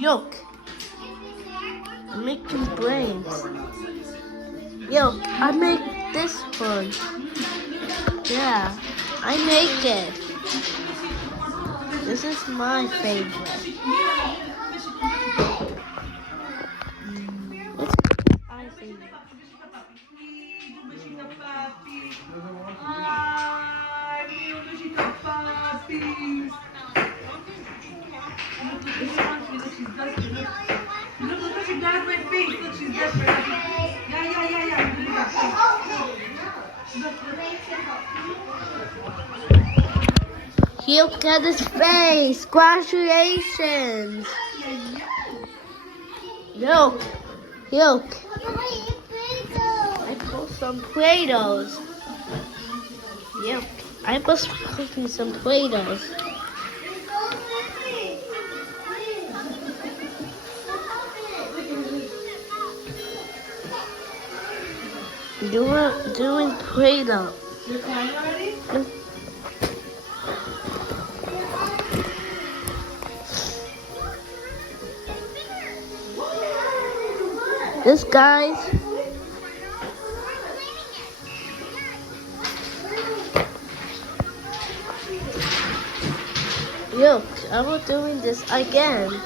Yolk. I'm making brains. Yolk. I make this one. Yeah, I make it. This is my favorite. It's my favorite. He'll get his face. Congratulations. Look. I put some Play-Dohs. Yep. I was cooking some Play-Dohs. Doing Play-Doh. You're crying already? This guys. Look, I was doing this again.